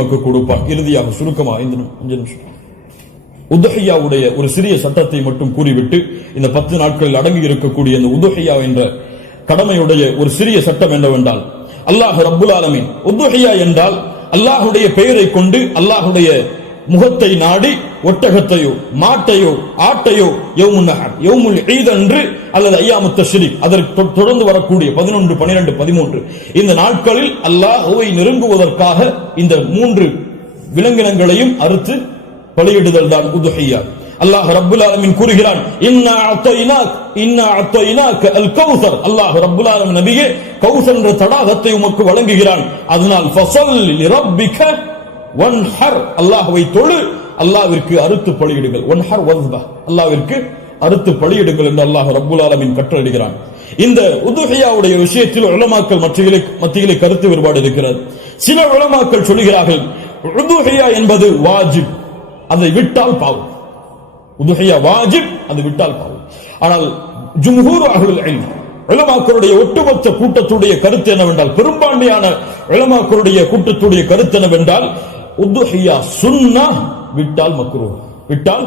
நமக்கு கொடுப்பான் இறுதியாக சுருக்கமா இந்த நிமிஷம் உதகையாவுடைய ஒரு சிறிய சட்டத்தை மட்டும் கூறிவிட்டு இந்த பத்து நாட்களில் அடங்கி இருக்கக்கூடிய இந்த உதுகையா என்ற கடமையுடைய ஒரு சிறிய சட்டம் என்னவென்றால் அல்லாஹ் ரபுல் ஆலமின் உதுகையா என்றால் அல்லாஹுடைய பெயரை கொண்டு அல்லாஹுடைய முகத்தை நாடி ஒட்டகத்தையோ மாட்டையோ ஆட்டையோ யௌமுல் ஈத் அல்லது ஐயாமுத்த ஷரீப் அதற்கு தொடர்ந்து வரக்கூடிய பதினொன்று பனிரெண்டு பதிமூன்று இந்த நாட்களில் அல்லாஹுவை நெருங்குவதற்காக இந்த மூன்று விலங்கினங்களையும் அறுத்து பலியிடுதல் தான் உதுஹையா அல்லாஹ் ரபுல் ஆலமின் கூறுகிறான் இன்ன அத்தைனாக் இன்ன அத்தைனாக் அல் கௌசர் அல்லாஹ் ரபுல் ஆலமின் நபியே கௌசர் என்ற தடாகத்தை உமக்கு வழங்குகிறான் அதனால் ஃபஸல் ஒன் ஹர் அல்லாஹுவை தொழு அல்லாவிற்கு அறுத்து பலியிடுங்கள் ஒன் ஹர் வஸ்பா அல்லாவிற்கு அறுத்து என்று அல்லாஹ் ரபுல் ஆலமின் இந்த உதுகையாவுடைய விஷயத்தில் மத்தியிலே மத்தியிலே கருத்து வேறுபாடு இருக்கிறது சில உலமாக்கள் சொல்லுகிறார்கள் உதுகையா என்பது வாஜிப் அதை விட்டால் பாவம் உதுகையா வாஜிப் அது விட்டால் பாவம் ஆனால் ஜும்ஹூர் அகுல் இளமாக்களுடைய ஒட்டுமொத்த கூட்டத்துடைய கருத்து என்னவென்றால் பெரும்பான்மையான இளமாக்களுடைய கூட்டத்துடைய கருத்து என்னவென்றால் உத்துஹியா சுன்னா விட்டால் மக்ரூ விட்டால்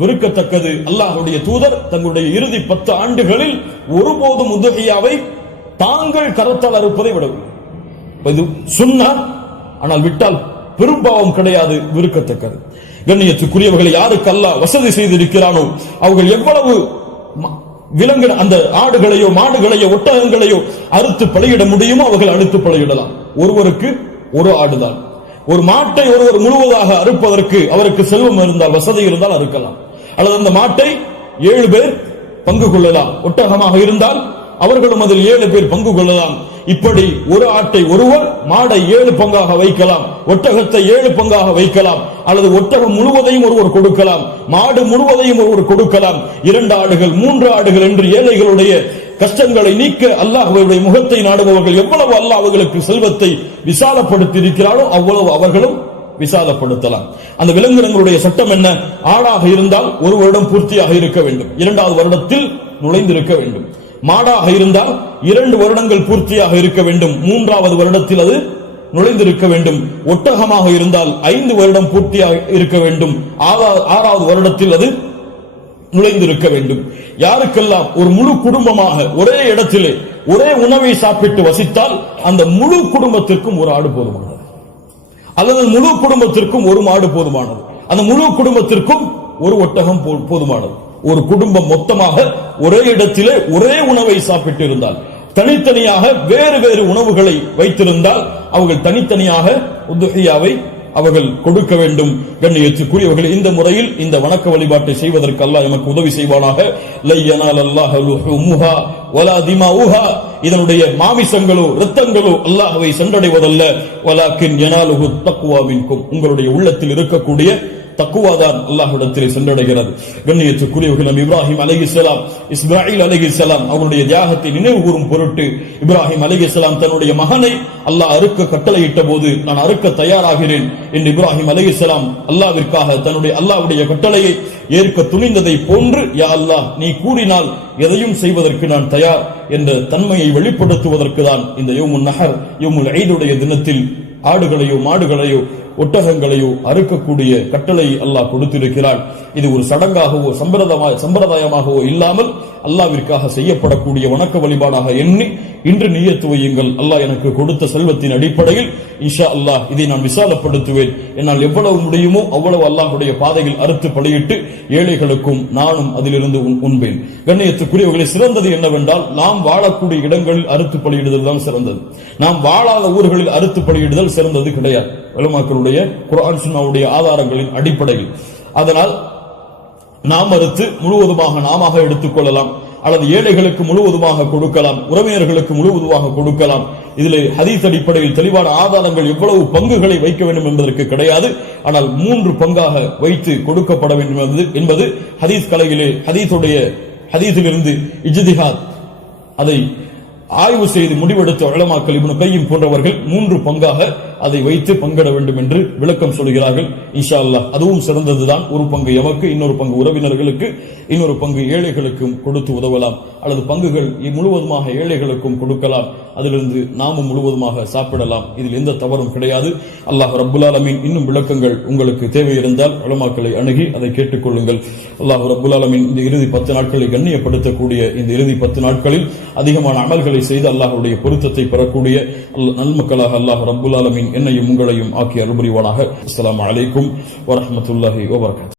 வெறுக்கத்தக்கது அல்லாஹுடைய தூதர் தங்களுடைய இறுதி பத்து ஆண்டுகளில் ஒருபோதும் உதுகையாவை தாங்கள் கரத்தால் அறுப்பதை விடவும் இது சுன்னா ஆனால் விட்டால் பெரும்பாவம் கிடையாது விருக்கத்தக்கது கண்ணியத்துக்குரியவர்களை யாருக்கு அல்ல வசதி செய்திருக்கிறானோ அவர்கள் எவ்வளவு விலங்கு அந்த ஆடுகளையோ மாடுகளையோ ஒட்டகங்களையோ அறுத்து பழையிட முடியுமோ அவர்கள் அறுத்து பழையிடலாம் ஒருவருக்கு ஒரு ஆடுதான் ஒரு மாட்டை ஒருவர் முழுவதாக அறுப்பதற்கு அவருக்கு செல்வம் இருந்தால் வசதி இருந்தால் அறுக்கலாம் அல்லது அந்த மாட்டை ஏழு பேர் பங்கு கொள்ளலாம் ஒட்டகமாக இருந்தால் அவர்களும் அதில் ஏழு பேர் பங்கு கொள்ளலாம் இப்படி ஒரு ஆட்டை ஒருவர் மாடை ஏழு பங்காக வைக்கலாம் ஒட்டகத்தை ஏழு பங்காக வைக்கலாம் அல்லது ஒட்டகம் முழுவதையும் ஒருவர் கொடுக்கலாம் மாடு முழுவதையும் ஒருவர் கொடுக்கலாம் இரண்டு ஆடுகள் மூன்று ஆடுகள் என்று ஏழைகளுடைய கஷ்டங்களை நீக்க அல்லாஹுடைய முகத்தை நாடுபவர்கள் எவ்வளவு அல்லாஹ் அவர்களுக்கு செல்வத்தை விசாலப்படுத்தி இருக்கிறாரோ அவ்வளவு அவர்களும் விசாலப்படுத்தலாம் அந்த விலங்கினங்களுடைய சட்டம் என்ன ஆடாக இருந்தால் ஒரு வருடம் பூர்த்தியாக இருக்க வேண்டும் இரண்டாவது வருடத்தில் நுழைந்திருக்க வேண்டும் மாடாக இருந்தால் இரண்டு வருடங்கள் பூர்த்தியாக இருக்க வேண்டும் மூன்றாவது வருடத்தில் அது நுழைந்திருக்க வேண்டும் ஒட்டகமாக இருந்தால் ஐந்து வருடம் பூர்த்தியாக இருக்க வேண்டும் ஆறாவது வருடத்தில் அது நுழைந்திருக்க வேண்டும் யாருக்கெல்லாம் ஒரு முழு குடும்பமாக ஒரே இடத்திலே ஒரே உணவை சாப்பிட்டு வசித்தால் அந்த முழு குடும்பத்திற்கும் ஒரு ஆடு போதுமானது அல்லது முழு குடும்பத்திற்கும் ஒரு மாடு போதுமானது அந்த முழு குடும்பத்திற்கும் ஒரு ஒட்டகம் போதுமானது ஒரு குடும்பம் மொத்தமாக ஒரே இடத்திலே ஒரே உணவை சாப்பிட்டு இருந்தால் தனித்தனியாக வேறு வேறு உணவுகளை வைத்திருந்தால் அவர்கள் தனித்தனியாக உதுகையாவை அவர்கள் கொடுக்க வேண்டும் கூறியவர்கள் இந்த முறையில் இந்த வணக்க வழிபாட்டை செய்வதற்கு அல்ல எமக்கு உதவி செய்வானாக இதனுடைய மாமிசங்களோ ரத்தங்களோ அல்லாஹவை சென்றடைவதல்ல உங்களுடைய உள்ளத்தில் இருக்கக்கூடிய தக்குவாதான் அல்லாஹிடத்தில் சென்றடைகிறது கண்ணியத்துக்குரியவர்கள் நம் இப்ராஹிம் அலிகிஸ்லாம் இஸ்மாயில் அலிகிஸ்லாம் அவருடைய தியாகத்தை நினைவு கூறும் பொருட்டு இப்ராஹிம் அலிகிஸ்லாம் தன்னுடைய மகனை அல்லாஹ் அறுக்க கட்டளையிட்ட போது நான் அறுக்க தயாராகிறேன் என்று இப்ராஹிம் அலிகிஸ்லாம் அல்லாவிற்காக தன்னுடைய அல்லாவுடைய கட்டளையை ஏற்க துணிந்ததை போன்று யா அல்லாஹ் நீ கூறினால் எதையும் செய்வதற்கு நான் தயார் என்ற தன்மையை வெளிப்படுத்துவதற்கு தான் இந்த யோமுன் நகர் யோமுல் ஐதுடைய தினத்தில் ஆடுகளையோ மாடுகளையோ ஒட்டகங்களையோ அறுக்கக்கூடிய கட்டளை அல்லாஹ் கொடுத்திருக்கிறான் இது ஒரு சடங்காகவோ சம்பிரதாயமாகவோ இல்லாமல் அல்லாவிற்காக செய்யப்படக்கூடிய வணக்க வழிபாடாக எண்ணி இன்று நீயத்து வையுங்கள் அல்லாஹ் எனக்கு கொடுத்த செல்வத்தின் அடிப்படையில் இஷா அல்லாஹ் இதை நான் விசாலப்படுத்துவேன் என்னால் எவ்வளவு முடியுமோ அவ்வளவு அல்லாஹுடைய பாதையில் அறுத்து பலியிட்டு ஏழைகளுக்கும் நானும் அதிலிருந்து உண்பேன் கண்ணியத்துக்குரியவர்களை சிறந்தது என்னவென்றால் நாம் வாழக்கூடிய இடங்களில் அறுத்து பலியிடுதல் தான் சிறந்தது நாம் வாழாத ஊர்களில் அறுத்து பலியிடுதல் சிறந்தது கிடையாது வலுமாக்களுடைய குரான் சுனாவுடைய ஆதாரங்களின் அடிப்படையில் அதனால் நாம் அறுத்து முழுவதுமாக நாம எடுத்துக்கொள்ளலாம் அல்லது ஏழைகளுக்கு முழுவதுமாக கொடுக்கலாம் உறவினர்களுக்கு முழுவதுமாக கொடுக்கலாம் இதில் ஹதீஸ் அடிப்படையில் தெளிவான ஆதாரங்கள் எவ்வளவு பங்குகளை வைக்க வேண்டும் என்பதற்கு கிடையாது ஆனால் மூன்று பங்காக வைத்து கொடுக்கப்பட வேண்டும் என்பது ஹதீஸ் கலையிலே ஹதீஸுடைய ஹதீஸிலிருந்து இஜ்திஹாத் அதை ஆய்வு செய்து முடிவெடுத்த வளமாக்கல் இவனு கையும் போன்றவர்கள் மூன்று பங்காக அதை வைத்து பங்கிட வேண்டும் என்று விளக்கம் சொல்கிறார்கள் இன்ஷா அல்லா அதுவும் சிறந்ததுதான் ஒரு பங்கு எமக்கு இன்னொரு பங்கு உறவினர்களுக்கு இன்னொரு பங்கு ஏழைகளுக்கும் கொடுத்து உதவலாம் அல்லது பங்குகள் முழுவதுமாக ஏழைகளுக்கும் கொடுக்கலாம் அதிலிருந்து நாமும் முழுவதுமாக சாப்பிடலாம் இதில் எந்த தவறும் கிடையாது அல்லாஹ் ரபுல்லாலமின் இன்னும் விளக்கங்கள் உங்களுக்கு தேவை இருந்தால் உலமாக்களை அணுகி அதை கேட்டுக்கொள்ளுங்கள் அல்லாஹ் ரபுல்லாலமின் இந்த இறுதி பத்து நாட்களை கண்ணியப்படுத்தக்கூடிய இந்த இறுதி பத்து நாட்களில் அதிகமான அமல்களை செய்து அல்லாஹருடைய பொருத்தத்தை பெறக்கூடிய நல்மக்களாக அல்லாஹ் ரபுல் ஆலமின் என்னையும் உங்களையும் ஆக்கி அருபுரிவானாக அஸ்லாம் அலைக்கும் வரமத்துல்லாஹி வபர்கத்